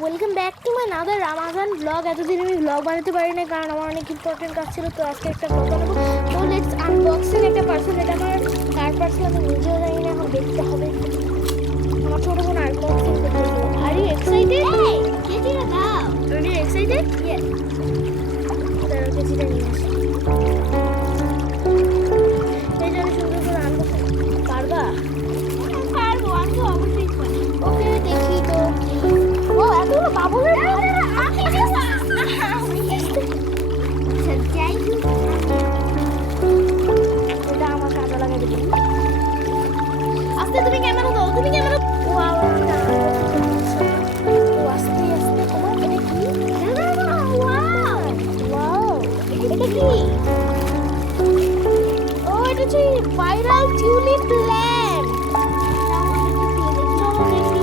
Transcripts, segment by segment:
Welcome back to my another Ramazan blog. এতদিন আমি blog বানাতে পারি না কারণ আমার অনেক ইম্পর্টেন্ট কাজ ছিল। তো আজকে একটা ব্লগ বানাবো। তো লেটস আনবক্সিং একটা পার্সেল। এটা আমার কার পার্সেল আমি নিজেও জানি না, এখন দেখতে হবে। আমার ছোট বোন আনবক্সিং করতেছে। আর ইউ এক্সাইটেড? কেজিটা দাও। আর ইউ এক্সাইটেড? ইয়েস। তার কেজিটা নিয়ে আসি। এই জন্য সুন্দর করে আনবো। পারবা? পারবো, আমি তো অবশ্যই পারি। ওকে, দেখি তো কি। ও এতগুলো বাবুলের আমি আচ্ছা যাই হোক, এটা আমার কাজে লাগাই দেবে। আস্তে তুমি ক্যামেরা দাও, তুমি ক্যামেরা ওয়াও, আস্তে আস্তে তোমার এটা কি? ওয়াও, এটা কি? ও এটা হচ্ছে ভাইরাল টিউলিপ প্ল্যান্ট। চলো দেখি।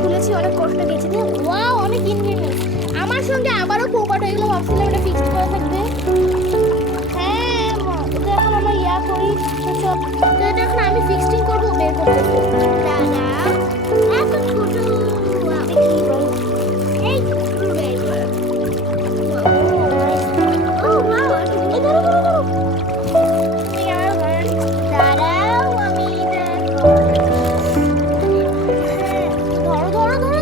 খুলেছি, অনেক কষ্ট গেছে। ওয়াও, অনেক ইনগ্রেডিয়েন্টস। আমার সঙ্গে আবারও কোকট, এগুলো ভাবছিলাম এটা ফিক্সড করা থাকবে। হ্যাঁ, এটা এখন আমরা ইয়া করি। তো সব তো এটা এখন আমি ফিক্সিং করবো, বের করতেছি। দাদা এত ছোট দেখি বল। এই ও ওয়াও, এই ধরো ধরো ধরো। এই আমার ঘর। দাঁড়াও আমি এটা হ্যাঁ, ধরো ধরো ধরো।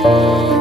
Thank you.